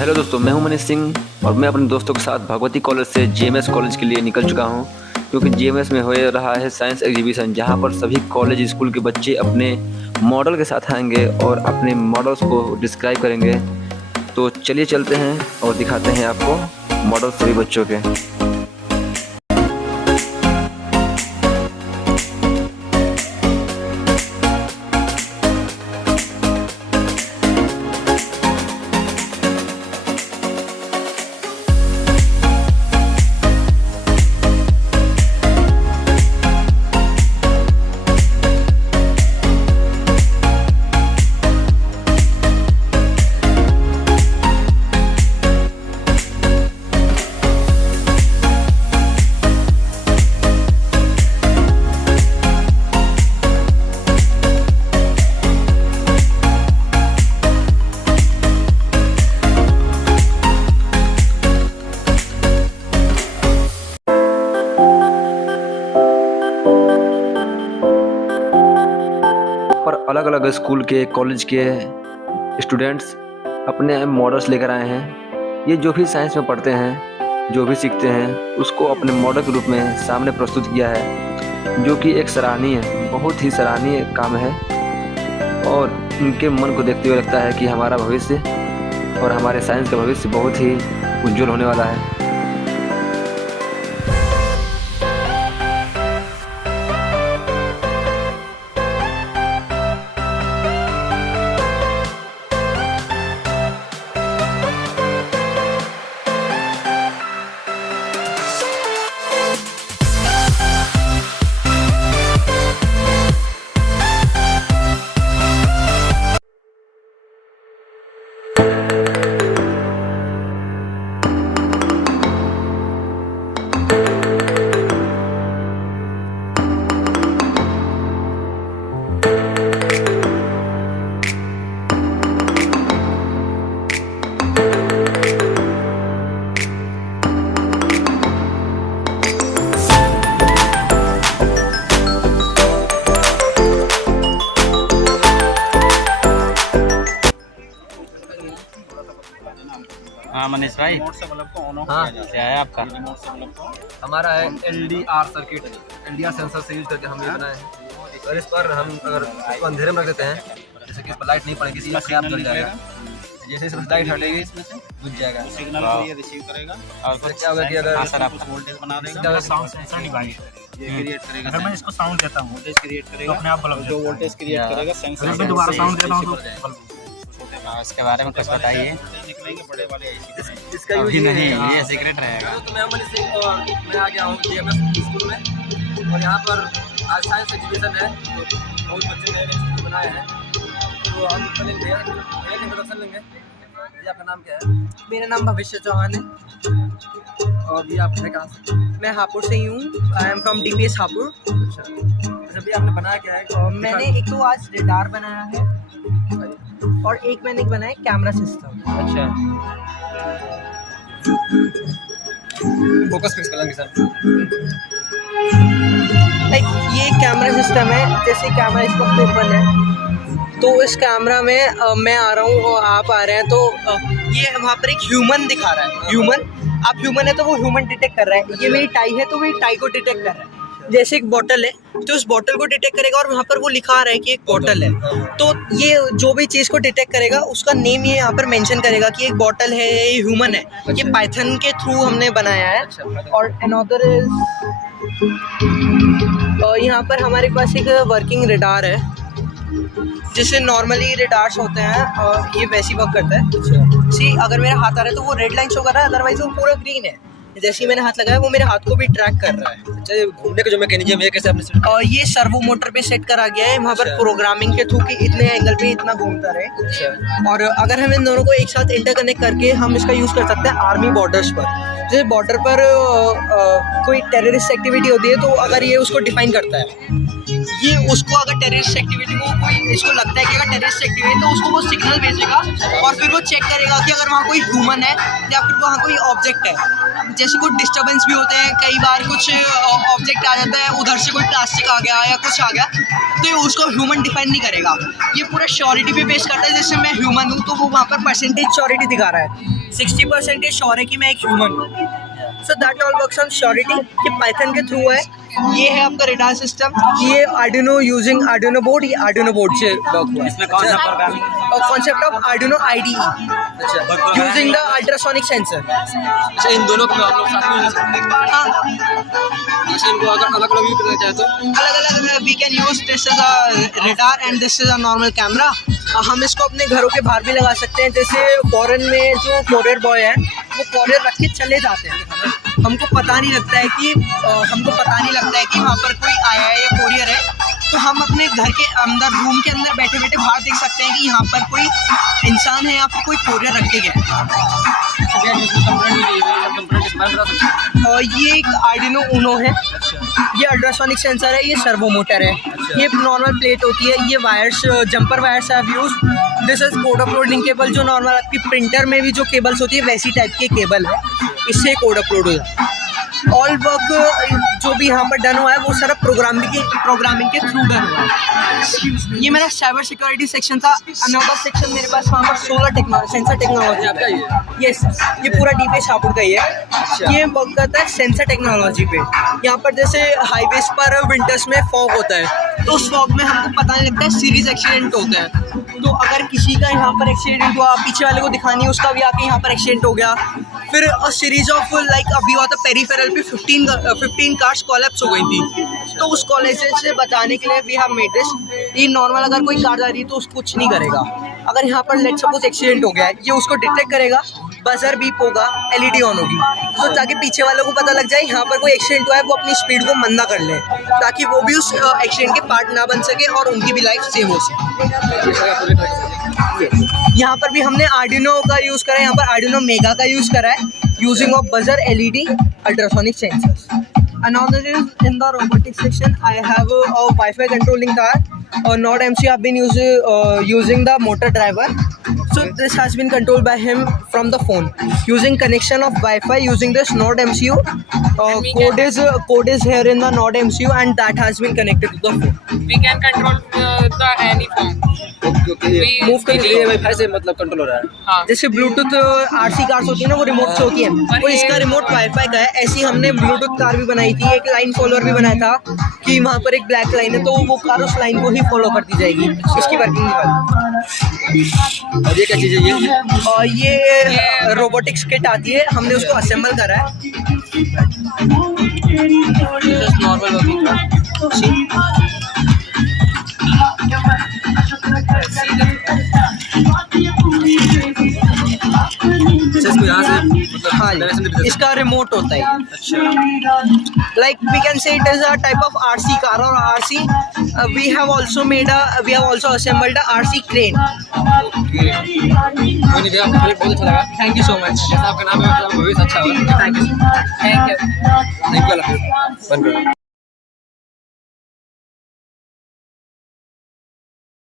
Hello दोस्तों, मैं हूं मनीष सिंह और मैं अपने दोस्तों के साथ भगवती कॉलेज से जीएमएस कॉलेज के लिए निकल चुका हूं, क्योंकि जीएमएस में हो रहा है साइंस एग्जीबिशन, जहां पर सभी कॉलेज स्कूल के बच्चे अपने मॉडल के साथ आएंगे और अपने मॉडल्स को डिस्क्राइब करेंगे। तो चलिए चलते हैं और दिखाते हैं आपको मॉडल सभी बच्चों के। पर अलग अलग स्कूल के कॉलेज के स्टूडेंट्स अपने मॉडल्स लेकर आए हैं। ये जो भी साइंस में पढ़ते हैं, जो भी सीखते हैं, उसको अपने मॉडल के रूप में सामने प्रस्तुत किया है, जो कि एक सराहनीय, बहुत ही सराहनीय काम है। और उनके मन को देखते हुए लगता है कि हमारा भविष्य और हमारे साइंस का भविष्य बहुत ही उज्जवल होने वाला है। हाँ मनीष भाई, हाँ, क्या है आपका? हमारा है LDR सर्किट, LDR सेंसर से यूज करके हम ये बनाए हैं। और इस पर हम अगर इसको अंधेरे में रख देते हैं, जैसे कि इस पर लाइट नहीं पड़ेगी, इसमें अपने आप जल जाएगा। जैसे इस पर लाइट हटेगी, इसमें से बुझ जाएगा। सिग्नल को ये रिसीव करेगा और इससे क्या होगा कि अगर हाँ सर, आपका वोल्टेज बना देगा, साउंड सेंसर डिवाइस ये क्रिएट करेगा। अगर मैं इसको साउंड देता हूँ वोल्टेज क्रिएट तो करेगा, अपने आप बल्ब जो वोल्टेज क्रिएट करेगा अगर सेंसर मैं दोबारा साउंड देता हूँ तो बल्ब इसके बारे में कुछ बताइए। निकलेंगे बड़े वाले इसका यूज अभी नहीं, हाँ। ये सीक्रेट रहेगा। तो मैं मनीष सिंह और मैं आ गया हूँ जीएमएस स्कूल में, और यहाँ पर आज साइंस एग्जीबिशन है, तो बहुत बच्चे नए नए चीज़ बनाए हैं। तो हम पहले भैया एक इंट्रोडक्शन लेंगे। भैया आपका नाम क्या है? मेरा नाम भविष्य चौहान है और भैया आप है कहाँ से? मैं हापुड़ से ही हूँ। I am from DPS Hapur. अच्छा भैया, आपने बनाया क्या है? और मैंने एक तो आज रेडार बनाया है और एक मैंने बनाया कैमरा सिस्टम। अच्छा, फोकस फिक्स कर लेंगे सर। लाइक ये कैमरा सिस्टम है, जैसे कैमरा इस वक्त ओपन है तो इस कैमरा में मैं आ रहा हूँ और आप आ रहे हैं, तो ये वहाँ पर एक ह्यूमन दिखा रहा है। ह्यूमन, आप ह्यूमन है तो वो ह्यूमन डिटेक्ट कर रहा है। ये मेरी टाई है तो मेरी टाई को डिटेक्ट कर रहा है। जैसे एक बॉटल है तो उस बॉटल को डिटेक्ट करेगा और वहाँ पर वो लिखा आ रहा है कि एक बॉटल है, तो ये जो भी चीज़ को डिटेक्ट करेगा उसका नेम ये यहाँ पर मेंशन करेगा कि एक बॉटल है, ये ह्यूमन है। ये पाइथन के थ्रू हमने बनाया है। और अनदर इज यहाँ पर हमारे पास एक वर्किंग रेडार है, जैसे नॉर्मली रेडार्स होते हैं और ये वैसी वर्क करता है। सी अगर मेरा हाथ आ रहा है तो वो रेड लाइन शो कर रहा है, अदरवाइज वो पूरा ग्रीन है। जैसे ही मैंने हाथ लगाया वो मेरे हाथ को भी ट्रैक कर रहा है। अच्छा, ये घूमने का जो मैकेनिज्म है कैसे आपने सेट? और ये सर्वो मोटर पे सेट करा गया है वहाँ पर प्रोग्रामिंग के थ्रू कि इतने एंगल पे इतना घूमता रहे। और अगर हम इन दोनों को एक साथ इंटरकनेक्ट करके हम इसका यूज़ कर सकते हैं आर्मी बॉर्डर्स पर। जैसे बॉर्डर पर कोई टेररिस्ट एक्टिविटी होती है तो अगर ये उसको डिफाइन करता है, ये उसको अगर टेररिस्ट एक्टिविटी को कोई इसको लगता है कि अगर टेररिस्ट एक्टिविटी है तो उसको वो सिग्नल भेजेगा और फिर वो चेक करेगा कि अगर वहाँ कोई ह्यूमन है या फिर वहाँ कोई ऑब्जेक्ट है। जैसे कुछ डिस्टर्बेंस भी होते हैं, कई बार कुछ ऑब्जेक्ट आ जाता है, उधर से कोई प्लास्टिक आ गया या कुछ आ गया, तो ये उसको ह्यूमन डिफाइन नहीं करेगा। ये पूरा श्योरिटी पे बेस करता है, जैसे मैं ह्यूमन हूँ तो वो वहाँ पर परसेंटेज श्योरिटी दिखा रहा है। 60% ये श्योर है कि मैं एक ह्यूमन हूँ। So that all works on surety, ये पाइथन के थ्रू है। ये है आपका रेडार सिस्टम, ये आर्डिनो यूजिंग आर्डिनो बोर्ड, ये आर्डिनो बोर्ड से वर्क हुआ है। इसमें कौन सा प्रोग्रामिंग? और कॉन्सेप्ट ऑफ आर्डिनो IDE अच्छा यूजिंग द अल्ट्रासोनिक सेंसर। अच्छा, इन दोनों को आप लोग साथ में यूज करते हैं? हाँ, जैसे इनको अगर अलग अलग यूज करना चाहे तो अलग-अलग we can use this is a radar and this is a normal camera. हम इसको अपने घरों के बाहर भी लगा सकते हैं। जैसे फॉरेन में जो कोरियर बॉय है वो कोरियर रख के चले जाते हैं, हमको पता नहीं लगता है कि वहाँ पर कोई आया है या कोरियर है, तो हम अपने घर के अंदर रूम के अंदर बैठे बैठे बाहर देख सकते हैं कि यहाँ पर कोई इंसान है या फिर कोई कोरियर रख के गया है। और ये एक आर्डिनो ऊनो है, ये अल्ट्रासोनिक सेंसर है, ये सर्वो मोटर है, ये नॉर्मल प्लेट होती है, ये wires jumper wires have use. This is code uploading cable, जो नॉर्मल आपकी प्रिंटर में भी जो केबल्स होती है वैसी टाइप की केबल है, इससे कोड अपलोड हो जाता है। ऑल वर्क जो भी यहाँ पर डन हुआ है वो सारा प्रोग्रामिंग के थ्रू डन हुआ है। ये मेरा साइबर सिक्योरिटी सेक्शन था। अनदर सेक्शन मेरे पास वहाँ पर सोलर सेंसर टेक्नोलॉजी। यस, ये पूरा डीपी शाहपुर का ही है। ये वर्क करता है सेंसर टेक्नोलॉजी पे। यहाँ पर जैसे हाईवेज पर विंटर्स में फॉग होता है, तो उस फॉग में हमको पता नहीं लगता है, सीरीज एक्सीडेंट होता है। तो अगर किसी का यहाँ पर एक्सीडेंट हुआ, पीछे वाले को दिखानी है, उसका भी आके यहाँ पर एक्सीडेंट हो गया, फिर सीरीज ऑफ लाइक अभी हुआ था पेरीफेरल पे 15 कार्स कोलैप्स हो गई थी, तो उस कोलैप्स से बचाने के लिए वी हैव मेड दिस। ये नॉर्मल अगर कोई कार जा रही है तो उसको कुछ नहीं करेगा। अगर यहाँ पर लेट सपोज एक्सीडेंट हो गया है, ये उसको डिटेक्ट करेगा, बजर बीप होगा, LED ऑन होगी, तो ताकि पीछे वालों को पता लग जाए यहाँ पर कोई एक्सीडेंट हुआ है, वो अपनी स्पीड को मंदा कर ले, ताकि वो भी उस एक्सीडेंट के पार्ट ना बन सके और उनकी भी लाइफ सेव हो सके। यहाँ पर भी हमने आर्डिनो का यूज़ करा है, यहाँ पर आर्डिनो मेगा का यूज़ करा है, using of buzzer, LED, ultrasonic sensors. Another is in the robotics section, I have a Wi-Fi controlling car. Node MC have been using the motor driver. So this has been controlled by him from the phone using connection of Wi-Fi using this Node MCU. Code is here in the Node MCU and that has been connected to the phone. We can control the any phone. Move करके ये wifi से मतलब control हो रहा है। हाँ, जैसे Bluetooth RC cars होती है ना, वो रिमोट से होती है, वो इसका रिमोट वाईफाई का है। ऐसी हमने ब्लूटूथ कार भी बनाई थी, एक लाइन फॉलोअर भी बनाया था कि वहाँ पर एक ब्लैक लाइन है तो वो कार उस लाइन को ही फॉलो करती जाएगी, इसकी वर्किंग नहीं। और ये क्या चीज़ है ये? और ये रोबोटिक्स किट आती है, हमने उसको असेंबल करा है। नॉर्मल वर्किंग इसको यहाँ से मतलब हाँ जी, इसका रिमोट होता है। Like we can say it is a type of RC car, और RC we have also assembled a RC crane. बहुत अच्छा लगा। Thank you so much. जैसा आपका नाम है, भविष्य अच्छा होगा। Thank you. Thank you. बंद करो।